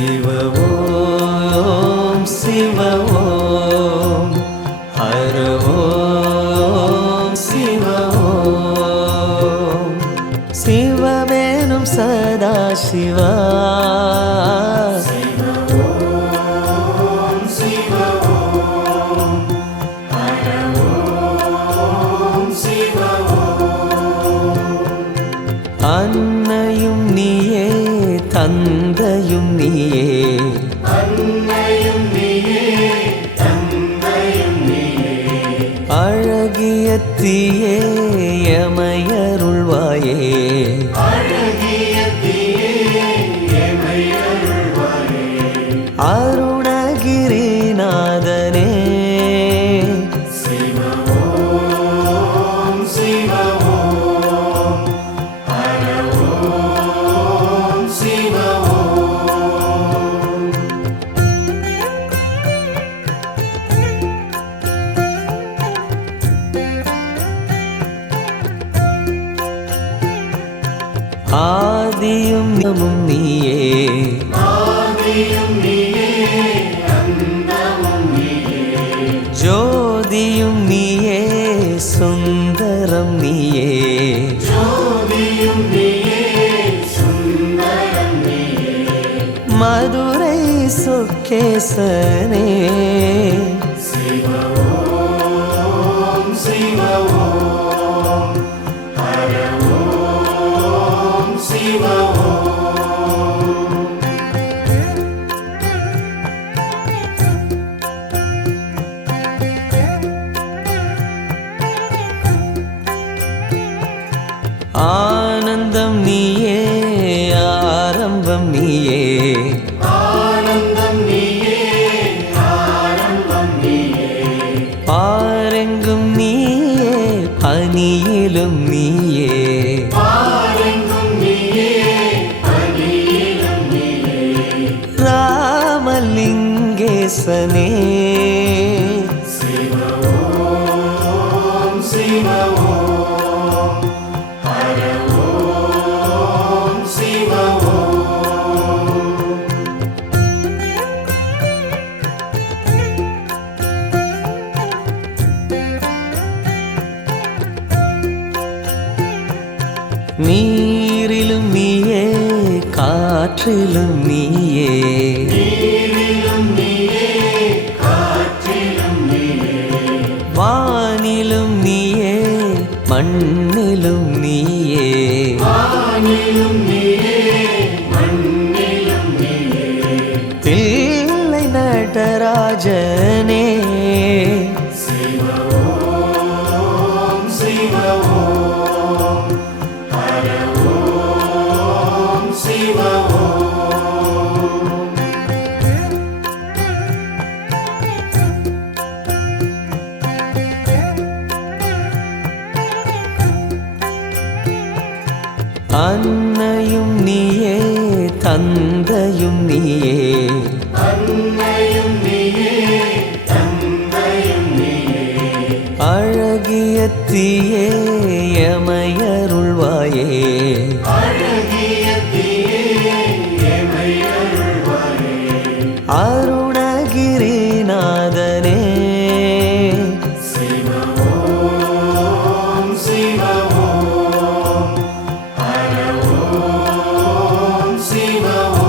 शिव ओम शिव ओम हर ओम शिव ओम शिववेनुम सदा शिवा அன்னையும் நீயே தந்தையும் நீயே அன்னையும் நீயே தந்தையும் நீயே அழகிய தீயே எமையருள்வாயே அழகிய தீயே எமையருள்வாயே அருணகிரிநாதனே சிவ ஓம் சிவ ஓம் ஹர ஓம் சிவ ஓம் ஆதியும் அந்தமும் நீயே ஆதியும் நீயே அந்தமும் நீயே ஜோதியும் நீயே சுந்தரம் நீயே ஜோதியும் நீயே சுந்தரம் நீயே மதுரை சொக்கேசனே சிவ ஓம் சிவ ஓம் ஹர ஓம் சிவ ஓம் ஆனந்தம் நீயே ஆரம்பம் நீயே ஆனந்தம் நீயே ஆரம்பம் நீயே பாரெங்கும் நீயே பனியிலும் நீயே பாரெங்கும் நீயே பனியிலும் நீயே ராமலிங்கேசனே சிவ ஓம் சிவ ஓம் ஹர ஓம் சிவ ஓம் நீரிலும் நீயே காற்றிலும் நீயே நீரிலும் நீயே காற்றிலும் நீயே வானிலும் நீயே மண்ணிலும் நீயே வானிலும் நீயே மண்ணிலும் நீயே தில்லை நடராஜனே சிவ ஓம் சிவ ஓம் ஹர ஓம் சிவ ஓம் அன்னையும் நீயே தந்தையும் நீயே அன்னையும் நீயே தந்தையும் நீயே அழகிய தீயே எமையருள்வாயே அழகிய தீயே எமையருள்வாயே அருணகிரிநாதனே சிவ ஓம் சிவ ஓம் ஹர ஓம் சிவ ஓம்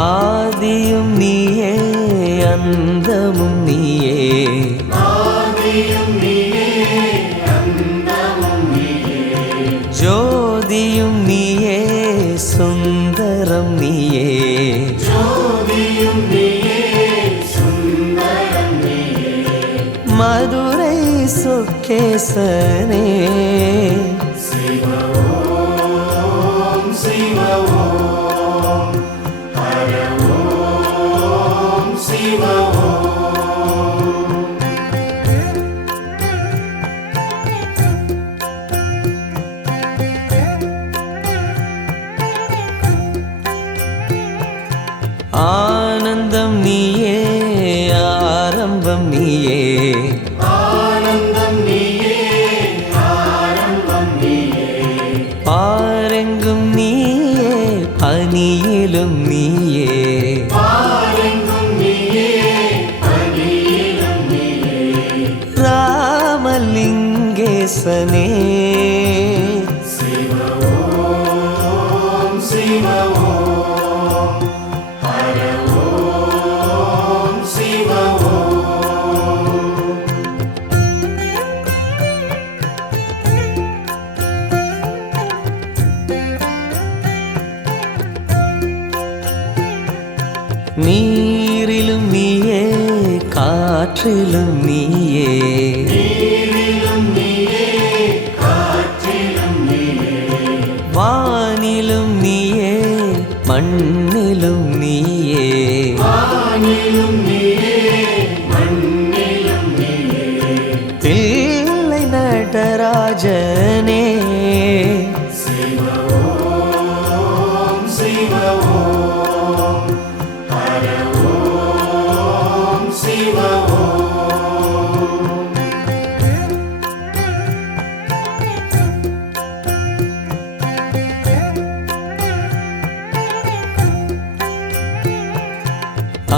ஆதியும் நீயே அந்தமும் நீயே ஆதியும் நீயே அந்தமும் நீயே ஜோதியும் நீயே சுந்தரம் நீயே ஜோதியும் நீயே சுந்தரம் நீயே மதுரை சொக்கேசனே சிவ ஓம் சிவ ஓம் ஹர ஓம் சிவ ஓம் ஆனந்தம் நீயே நீயே ஆனந்தம் நீயே ஆரம்பம் நீயே பாரெங்கும் நீயே பனியிலும் நீயே பாரெங்கும் நீயே பனியிலும் நீயே ராமலிங்கேசனே சிவ ஓம் சிவ ஓம் ஹர ஓம் சிவ ஓம் நீரிலும் நீயே காற்றிலும் நீயே நீரிலும் நீயே காற்றிலும் நீயே வானிலும் நீயே மண்ணிலும் நீயே வானிலும் நீயே மண்ணிலும் நீயே தில்லை நடராஜனே சிவ ஓம் சிவ ஓம் ஹர ஓம் சிவ ஓம்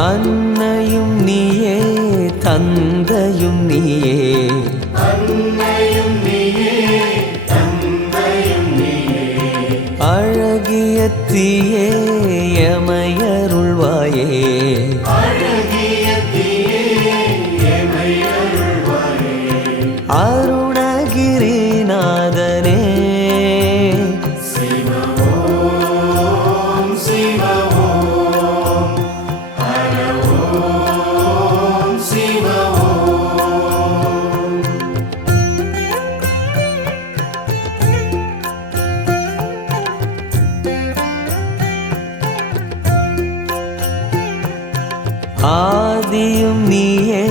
அன்னையும் நீயே தந்தையும் நீயே அன்னையும் நீயே தந்தையும் நீயே அழகிய தீயே எமையருள்வாயே அழகிய தீயே எமை அருள்வாயே அருணகிரிநாதனே சிவ ஓம் சிவ ஓம் ஹர ஓம் சிவ ஓம் ஆதியும் நீயே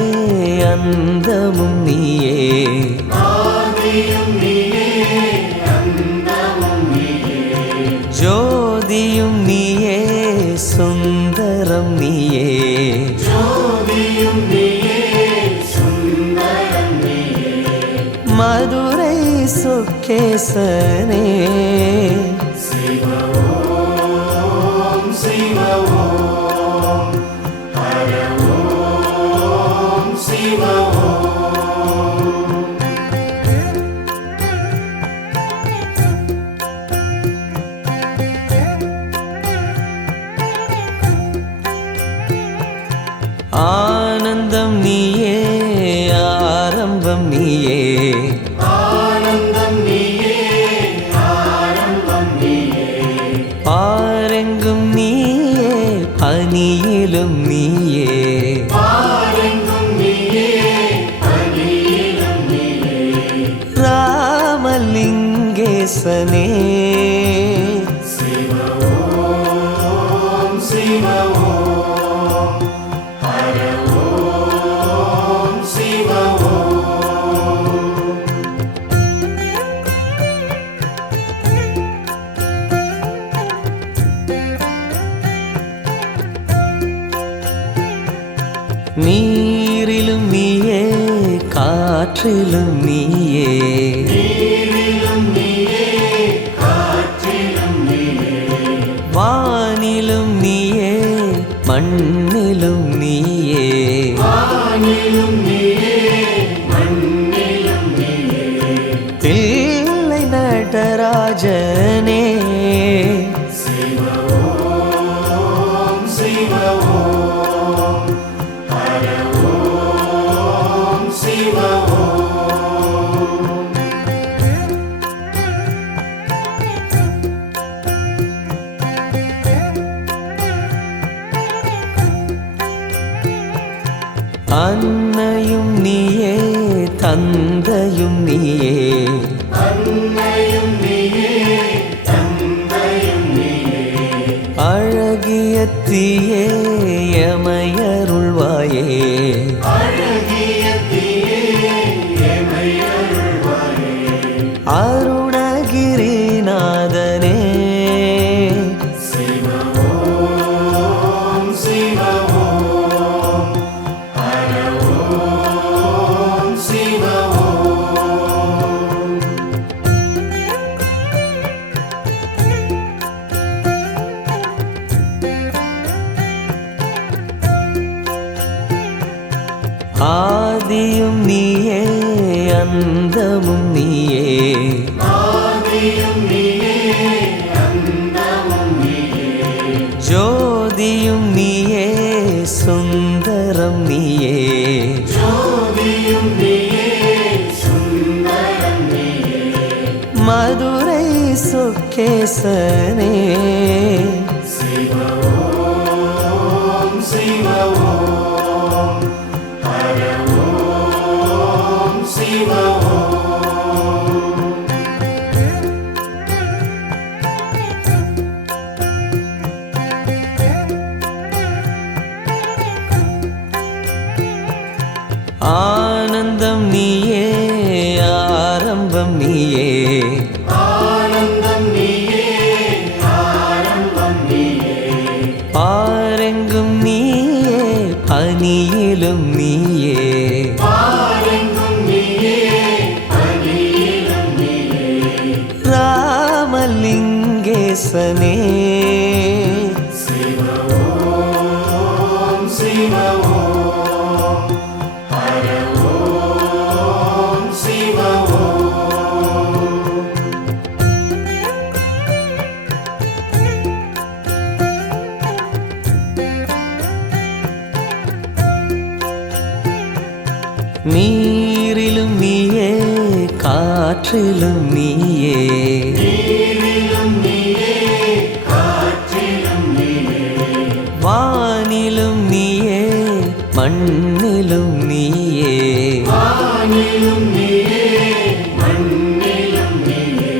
அந்தமும் நீயே ஆதியும் நீயே அந்தமும் நீயே ஜோதியும் நீயே சுந்தரம் நீயே ஜோதியும் நீயே சுந்தரம் நீயே மதுரை சொக்கேசனே சிவ ஓம் சிவ ஓம் ஹர ஓம் சிவ ஓம் ஆனந்தம் நீயே ஆரம்பம் நீயே ஆனந்தம் நீயே ஆரம்பம் நீயே பாரெங்கும் நீயே பனியிலும் நீயே பாரெங்கும் நீயே பனியிலும் நீயே ராமலிங்கேசனே சிவ ஓம் சிவ ஓம் ஹர ஓம் சிவ ஓம் நீரிலும் நீயே காற்றிலும் நீயே நீரிலும் நீயே காற்றிலும் நீயே வானிலும் நீயே மண்ணிலும் நீயே வானிலும் நீயே மண்ணிலும் நீயே தில்லை நடராஜனே சிவ ஓம் சிவ ஓம் ஹர ஓம் சிவ ஓம் அன்னையும் நீயே தந்தையும் நீயே அன்னையும் நீயே ஆதியும் நீயே அந்தமும் நீயே ஜோதியும் நீயே சுந்தரம் நீயே ஜோதியும் நீயே சுந்தரம் நீயே மதுரை சொக்கேசனே சிவ ஓம் சிவ ஓம் ஹர ஓம் சிவ ஓம் ஆனந்தம் நீயே ஆரம்பம் நீயே ஆனந்தம் நீயே ஆரம்பம் நீயே பாரெங்கும் நீயே பனியிலும் நீயே பாரெங்கும் நீயே பனியிலும் நீயே ராமலிங்கேசனே சிவ ஓம் சிவ ஓம் ஹர ஓம் சிவ ஓம் நீரிலும் நீயே காற்றிலும் நீயே நீரிலும் நீயே காற்றிலும் நீயே வானிலும் நீயே மண்ணிலும் நீயே வானிலும் நீயே மண்ணிலும் நீயே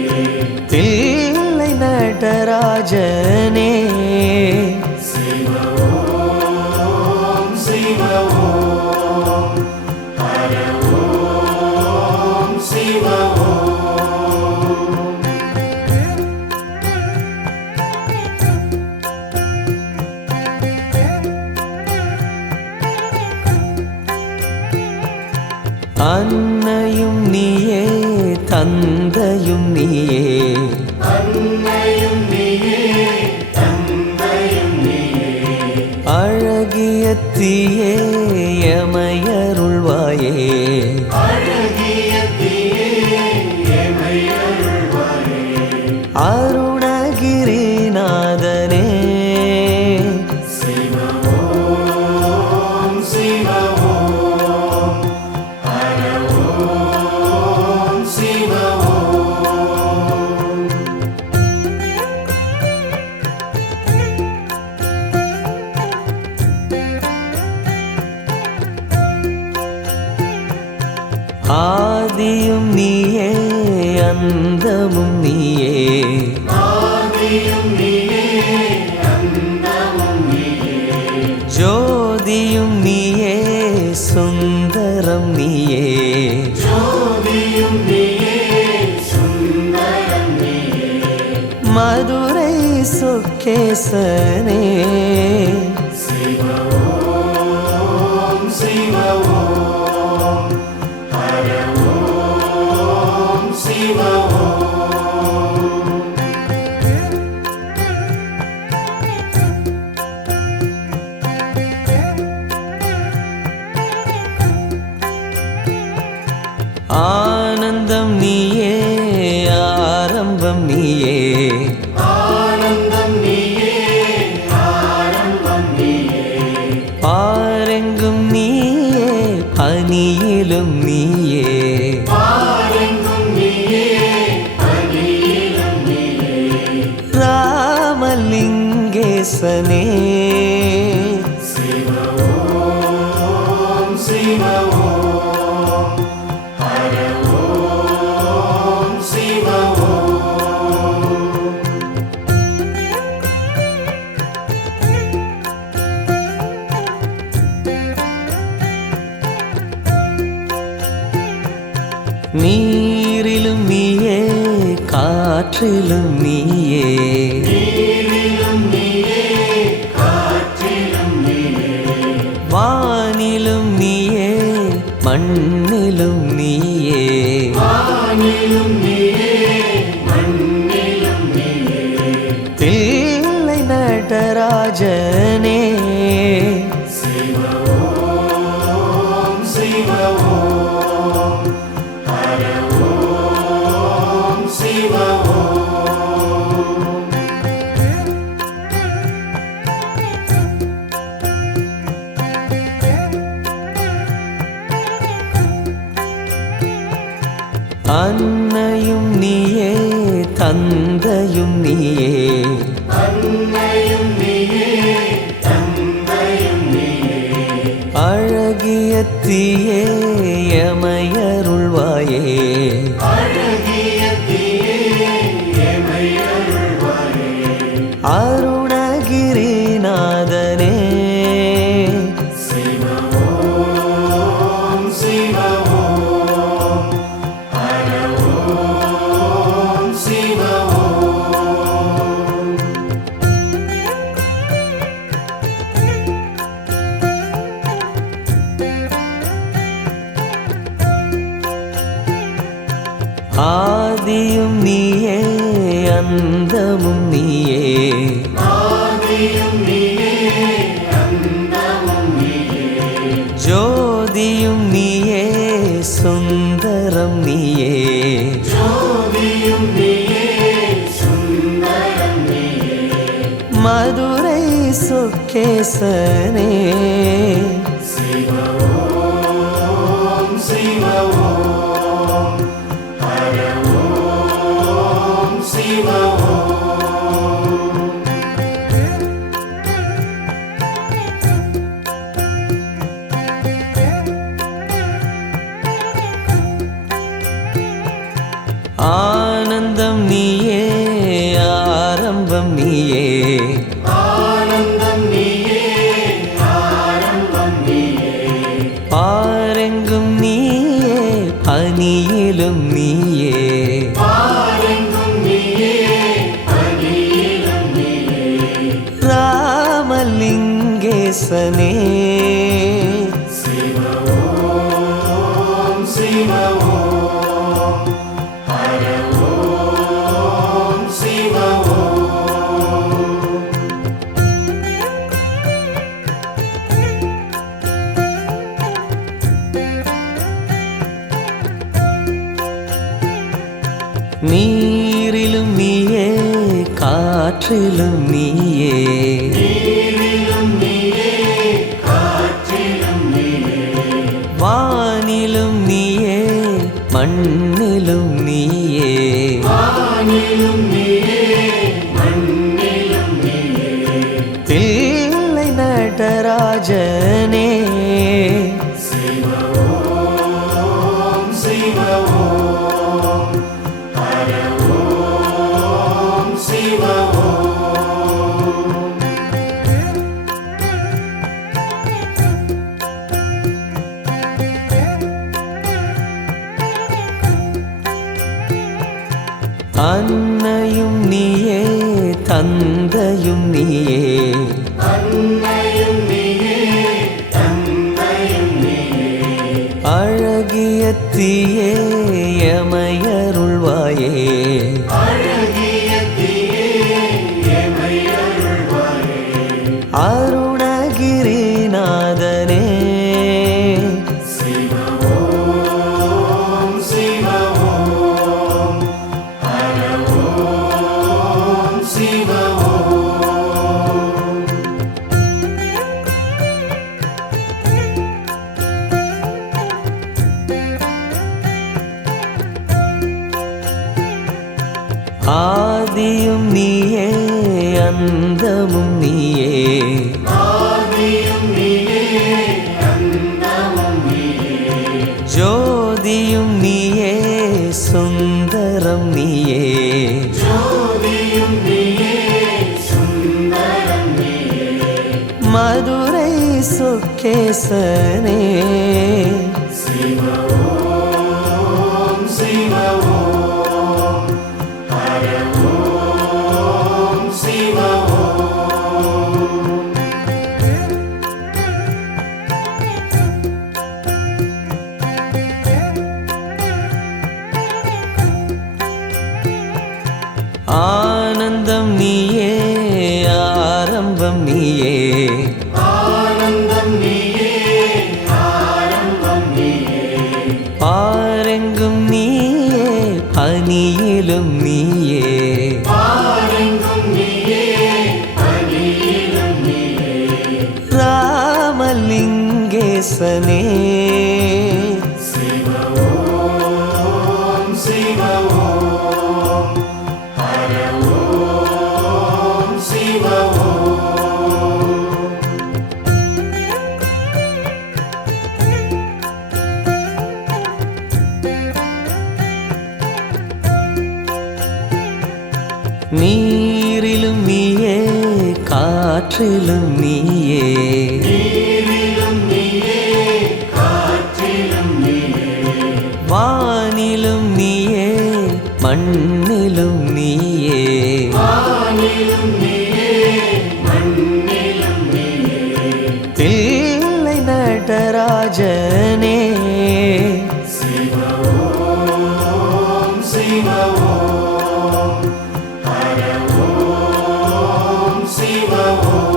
தில்லை நடராஜனே சிவ ஓம் சிவ ஓம் ஹர ஓம் சிவ ஓம் அன்னையும் நீயே தந்தையும் நீயே அன்னையும் நீயே தந்தையும் நீயே அழகிய தீயே எமையருள்வாயே அழகிய தீயே எமை அருள்வாயே அருணகிரிநாதனே சிவ ஓம் சிவ ஓம் ஹர ஓம் சிவ ஓம் ஆதியும் நீயே அந்தமும் நீயே ஆதியும் நீயே அந்தமும் நீயே ஜோதியும் நீயே சுந்தரம் நீயே ஜோதியும் நீயே சுந்தரம் நீயே மதுரை சொக்கேசனே சிவ ஓம் சிவ ஓம் ஹர ஓம் சிவ ஓம் ஆனந்தம் நீயே ஆரம்பம் நீயே ஆனந்தம் நீயே ஆரம்பம் நீயே பாரெங்கும் நீயே பனியிலும் நீயே பாரெங்கும் நீயே பனியிலும் நீயே ராமலிங்கேசனே சிவ ஓம் சிவ ஓம் ஹர ஓம் சிவ ஓம் நீரிலும் நீயே காற்றிலும் நீயே நீரிலும் நீயே காற்றிலும் நீயே வானிலும் நீயே மண்ணிலும் நீயே வானிலும் நீயே மண்ணிலும் நீயே தில்லை நடராஜனே சிவ ஓம் சிவ ஓம் ஹர ஓம் அன்னையும் நீயே தந்தையும் நீயே அன்னையும் நீயே தந்தையும் நீயே அழகிய தீயே எமையருள்வாயே அழகிய தீயே எமையருள்வாயே அருணகிரிநாதனே சிவ ஓம் சிவ ஓம் ஹர ஓம் சிவ ஓம் ஆதியும் நீயே அந்தமும் நீயே ஆதியும் நீயே அந்தமும் நீயே ஜோதியும் நீயே சுந்தரம் நீயே ஜோதியும் நீயே சுந்தரம் நீயே மதுரை சொக்கேசனே சிவ ஓம் சிவ ஓம் ஹர ஓம் சிவ ஓம் ஆனந்தம் நீயே ஆரம்பம் நீயே ஆனந்தம் நீயே ஆரம்பம் நீயே பாரெங்கும் நீயே பனியிலும் நீயே பாரெங்கும் நீயே பனியிலும் நீயே ராமலிங்கேசனே சிவ ஓம் சிவ ஓம் ஹர ஓம் சிவ ஓம் நீரிலும் நீயே காற்றிலும் நீயே நீரிலும் நீயே காற்றிலும் நீயே வானிலும் நீயே மண்ணிலும் நீயே வானிலும் நீயே மண்ணிலும் நீயே தில்லை நடராஜனே சிவ ஓம் சிவ ஓம் ஹர ஓம் சிவ ஓம் அன்னையும் நீயே தந்தையும் நீயே அன்னையும் நீயே தந்தையும் நீயே அழகிய தீயே எமையருள்வாயே அழகிய தீயே எமையருள்வாயே அருணகிரிநாதனே சிவ ஓம் சிவ ஓம் ஹர ஓம் சிவ ஓம் ஆதியும் நீயே அந்தமும் நீயே ஆதியும் நீயே அந்தமும் நீயே ஜோதியும் நீயே சுந்தரம் நீயே ஜோதியும் நீயே சுந்தரம் நீயே மதுரை சொக்கேசனே சிவ ஓம் சிவ ஓம் ஹர ஓம் சிவ ஓம் ஆனந்தம் நீயே ஆரம்பம் நீயே ஆனந்தம் நீயே ஆரம்பம் நீயே பாரெங்கும் நீயே பனியிலும் நீயே பாரெங்கும் நீயே பனியிலும் நீயே ராமலிங்கேசனே சிவ ஓம் சிவ ஓம் நீரிலும் நீயே காற்றிலும் நீயே நீரிலும் நீயே காற்றிலும் நீயே வானிலும் நீயே மண்ணிலும் நீயே வானிலும் நீயே மண்ணிலும் நீயே தில்லை நடராஜனே சிவ ஓம் சிவ ஓம் ஹர ஓம் சிவ ஓம்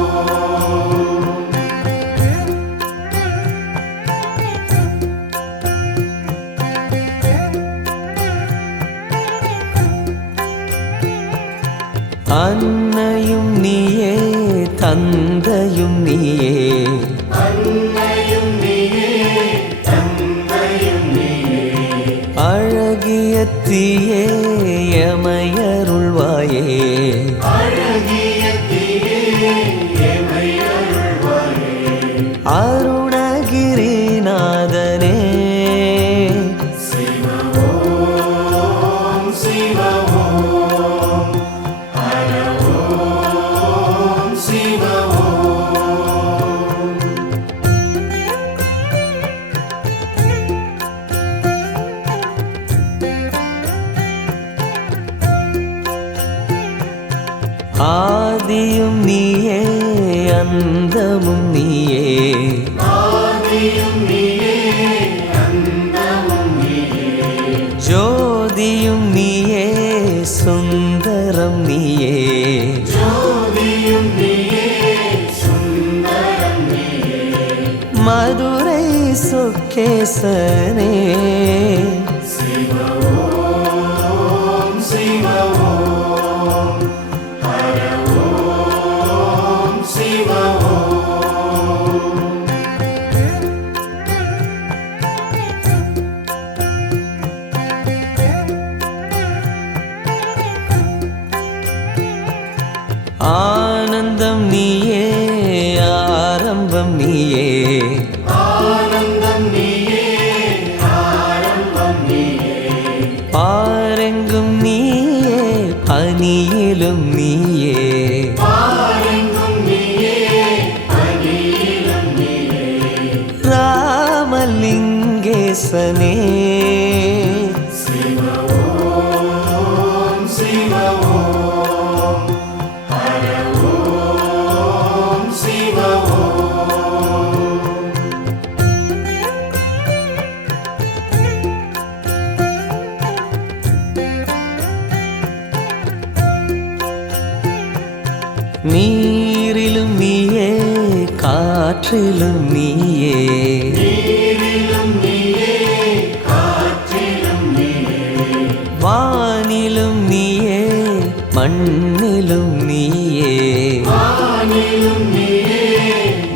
அன்னையும் நீயே தந்தையும் நீயே அன்னையும் நீயே தந்தையும் நீயே அழகிய தீயே எமையருள்வாயே அழகிய தீயே எமை அருள்வாயே அருணகிரிநாதனே சிவ ஓம் சிவ ஓம் ஹர ஓம் சிவ ஓம் ஆதியும் நீயே அந்தமும் நீயே ஆதியும் நீயே அந்தமும் நீயே ஜோதியும் நீயே சுந்தரம் நீயே ஜோதியும் நீயே சுந்தரம் நீயே மதுரை சொக்கேசனே சிவ ஓம் சிவ ஓம் ஹர ஓம் சிவ ஓம் ஆனந்தம் நீயே ஆரம்பம் நீயே ஆனந்தம் நீயே ஆரம்பம் நீயே பாரெங்கும் நீயே பனியிலும் நீயே பாரெங்கும் நீயே பனியிலும் நீயே ராமலிங்கேசனே சிவ ஓம் சிவ ஓம் ஹர ஓம் சிவ ஓம் நீரிலும் நீயே காற்றிலும் நீயே நீரிலும் நீயே காற்றிலும் நீயே வானிலும் நீயே மண்ணிலும் நீயே வானிலும் நீயே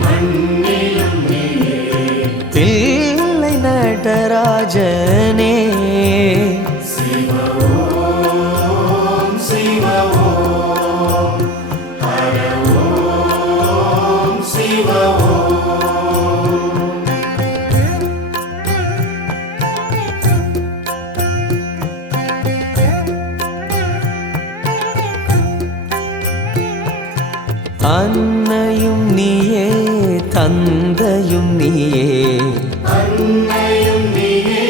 மண்ணிலும் நீயே தில்லை நடராஜனே சிவ ஓம் சிவ ஓம் ஹர ஓம் சிவ ஓம் அன்னையும் நீயே தந்தையும் நீயே அன்னையும் நீயே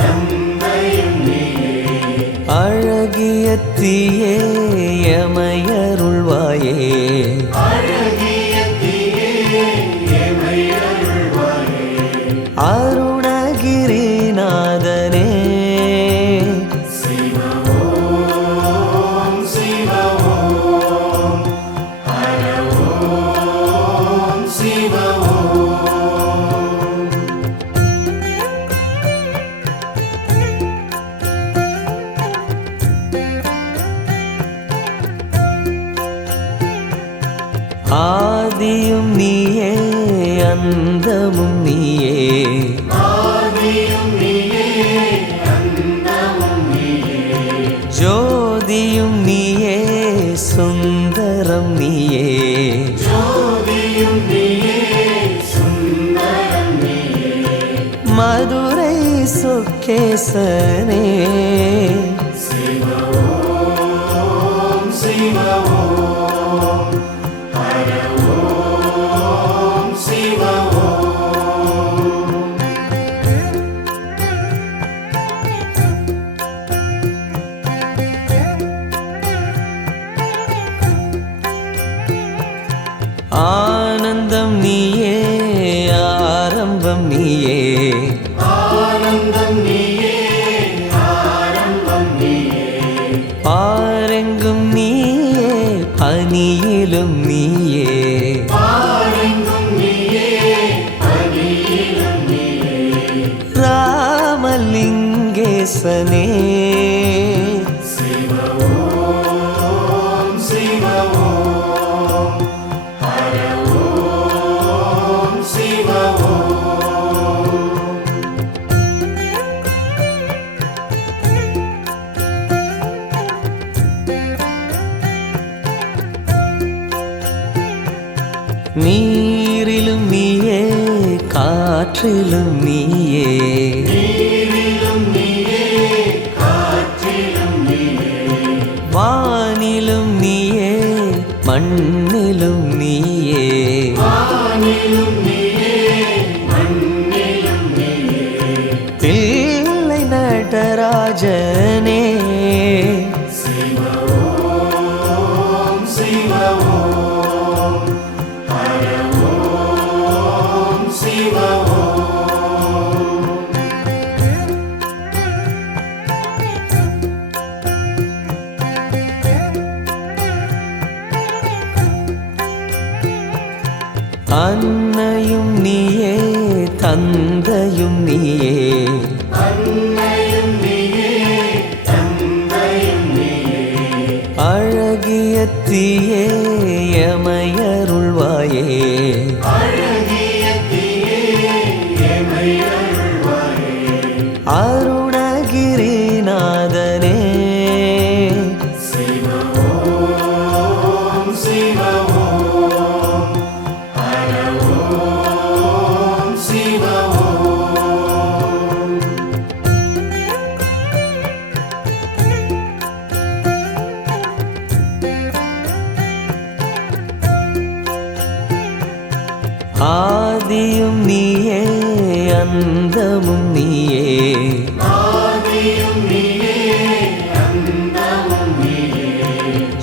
தந்தையும் நீயே அழகிய தீயே எமையருள்வாயே அழகிய தீயே எமை அருள்வாயே அருணகிரிநாதனே சிவ ஓம் சிவ ஓம் ஹர ஓம் சிவ ஓம் ஆதியும் நீயே அந்தமும் நீயே ஆதியும் நீயே அந்தமும் நீயே ஜோதியும் நீயே சுந்தரம் நீயே ஜோதியும் நீயே சுந்தரம் நீயே மதுரை சொக்கேசனே சிவ ஓம் பனியிலும் நீயே பாரெங்கும் நீயே பனியிலும் நீயே ராமலிங்கேசனே சிவ ஓம் சிவ ஓம் ஹர ஓம் சிவ ஓம் நீரிலும் நீயே காற்றிலும் நீயே நீரிலும் நீயே காற்றிலும் நீயே வானிலும் நீயே மண்ணிலும் நீயே வானிலும் நீயே மண்ணிலும் நீயே தில்லை நடராஜனே சிவ ஓம் சிவ ஓம் ஹர ஓம் சிவ ஓம் அன்னையும் நீயே தந்தையும் நீயே அன்னையும் நீயே தந்தையும் நீயே அழகிய தீயே எமையருள்வாயே அழகிய தீயே எமை அருள்வாயே அருணகிரிநாதனே சிவ ஓம் சிவ ஓம் ஹர ஓம் சிவ ஓம் ஆதியும் நீயே அந்தமும் நீயே ஆதியும் நீயே அந்தமும் நீயே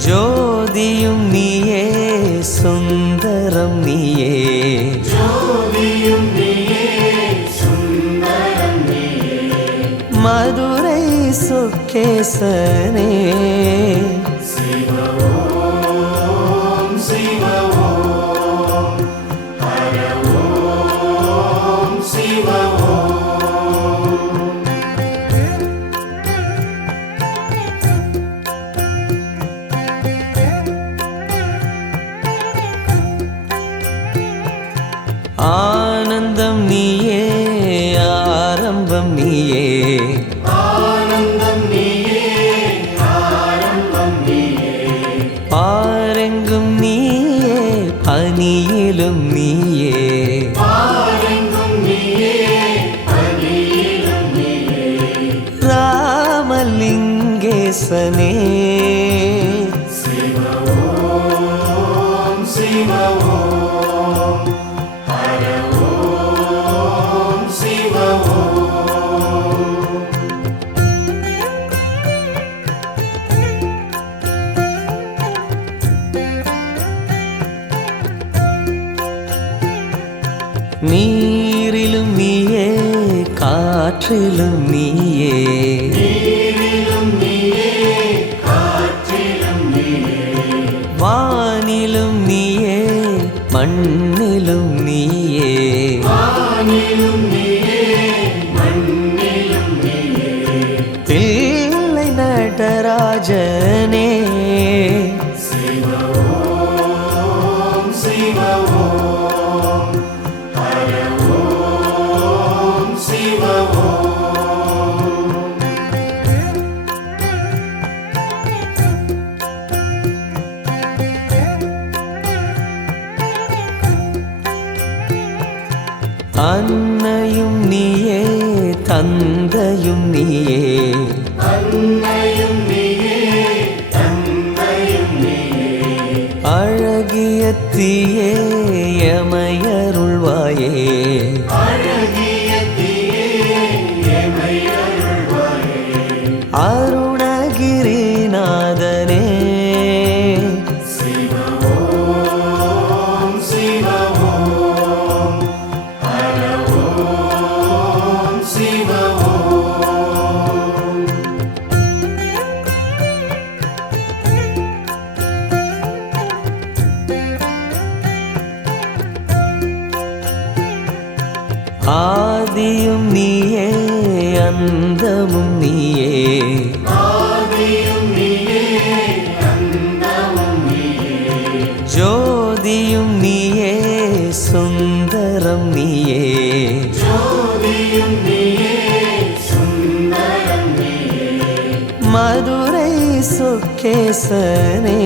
ஜோதியும் நீயே சுந்தரம் நீயே ஜோதியும் நீயே சுந்தரம் நீயே மதுரை சொக்கேசனே சிவ ஓம் சிவ ஓம் ஹர ஓம் சிவ ஓம் ஆனந்தம் நீயே ஆரம்பம் நீயே ஆனந்தம் நீயே ஆரம்பம் நீயே பாரெங்கும் நீயே பனியிலும் நீயே பாரெங்கும் நீயே பனியிலும் நீயே ராமலிங்கேசனே சிவ ஓம் சிவ ஓம் ஹர ஓம் சிவ ஓம் நீரிலும் நீயே காற்றிலும் நீயே நீரிலும் நீயே காற்றிலும் நீயே வானிலும் நீயே மண்ணிலும் நீயே வானிலும் நீயே மண்ணிலும் நீயே தில்லை நடராஜனே சிவ ஓம் சிவ ஓம் ஹர ஓம் சிவ ஓம் அன்னையும் நீயே தந்தையும் நீயே அன்னையும் நீயே தந்தையும் நீயே அழகிய தீயே எமையருள்வாயே அழகிய தீயே எமை அருள்வாயே அருணகிரிநாதனே சிவ ஓம் சிவ ஓம் ஹர ஓம் சிவ ஓம் அந்தமும் நீயே ஆதியும் நீயே அந்தமும் நீயே ஜோதியும் நீயே சுந்தரம் நீயே ஜோதியும் நீயே சுந்தரம் நீயே மதுரை சொக்கேசனே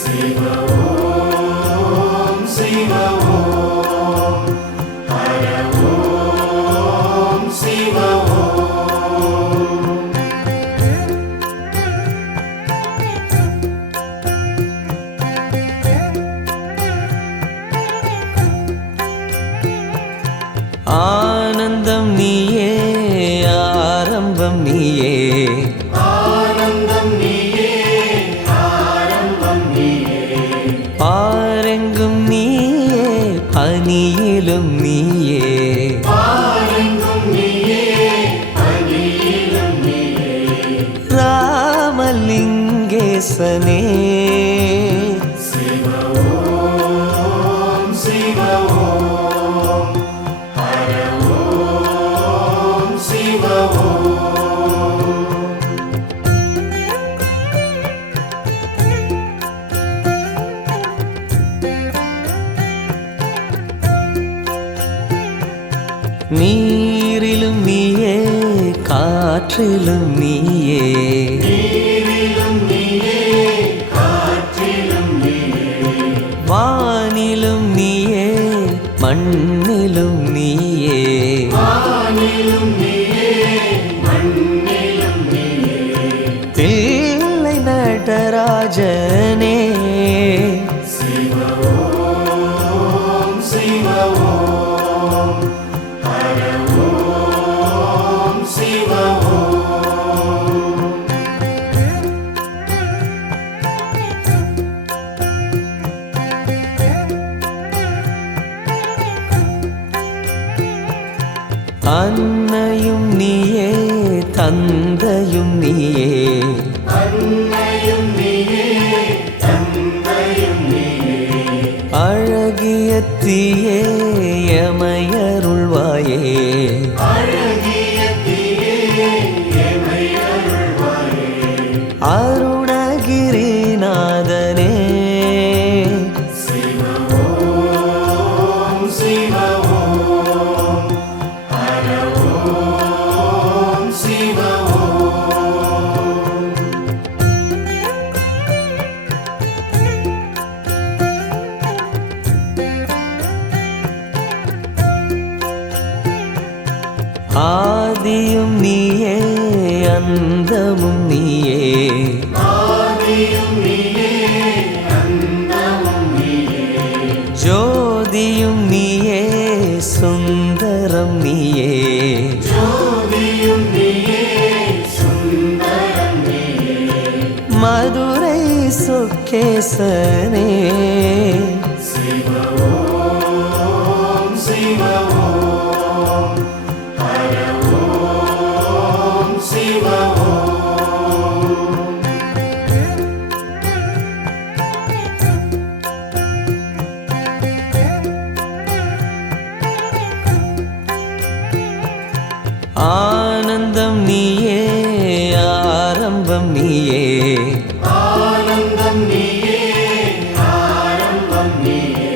சிவ ஓம் சிவ ஓம் ஹர ஓம் சிவ ஓம் ஆனந்தம் நீயே ஆரம்பம் நீயே ஆனந்தம் நீயே ஆரம்பம் நீயே பாரெங்கும் நீயே பனியிலும் நீயே பாரெங்கும் நீயே பனியிலும் நீயே ராமலிங்கேசனே சிவ ஓம் சிவ ஓம் ஹர ஓம் சிவ ஓம் நீரிலும் நீயே காற்றிலும் நீயே நீரிலும் நீயே காற்றிலும் நீயே வானிலும் நீயே மண்ணிலும் நீயே வானிலும் நீயே மண்ணிலும் நீயே தில்லை நடராஜனே சிவ ஓம் சிவ ஓம் ஹர ஓம் சிவ ஓம் அன்னையும் நீயே தந்தையும் நீயே அன்னையும் நீயே தந்தையும் நீயே அழகிய தீயே எமையருள்வாயே அழகிய தீயே எமை அருள்வாயே அருணகிரிநாதனே சிவ ஓம் சிவ ஓம் ஹர ஓம் சிவ ஓம் ஆதியும் நீயே அந்தமும் நீயே ஆதியும் நீயே அந்தமும் நீயே ஜோதியும் நீயே சுந்தரம் நீயே ஜோதியும் நீயே சுந்தரம் நீயே மதுரை சொக்கேசனே சிவ ஓம் சிவ ஓம் ஹர ஓம் சிவ ஓம் ஆனந்தம் நீயே ஆரம்பம் நீயே ஆனந்தம் நீயே ஆரம்பம் நீயே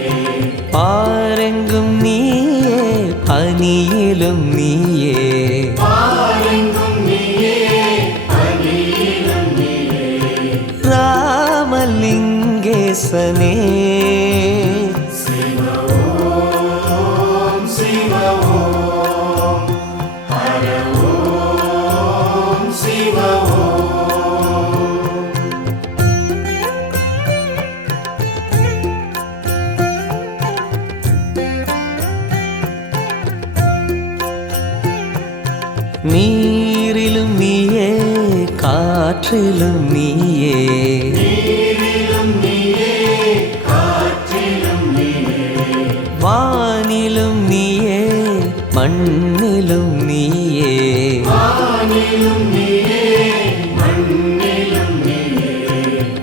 பாரெங்கும் நீயே பனியிலும் நீயே பாரெங்கும் நீயே பனியிலும் நீயே ராமலிங்கேசனே சிவ ஓம் சிவ ஓம் ஹர ஓம் சிவ ஓம் நீரிலும் நீயே காற்றிலும் நீயே நீரிலும் நீயே காற்றிலும் நீயே வானிலும் நீயே மண்ணிலும் நீயே வானிலும் நீயே மண்ணிலும் நீயே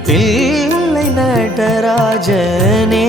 தில்லை நடராஜனே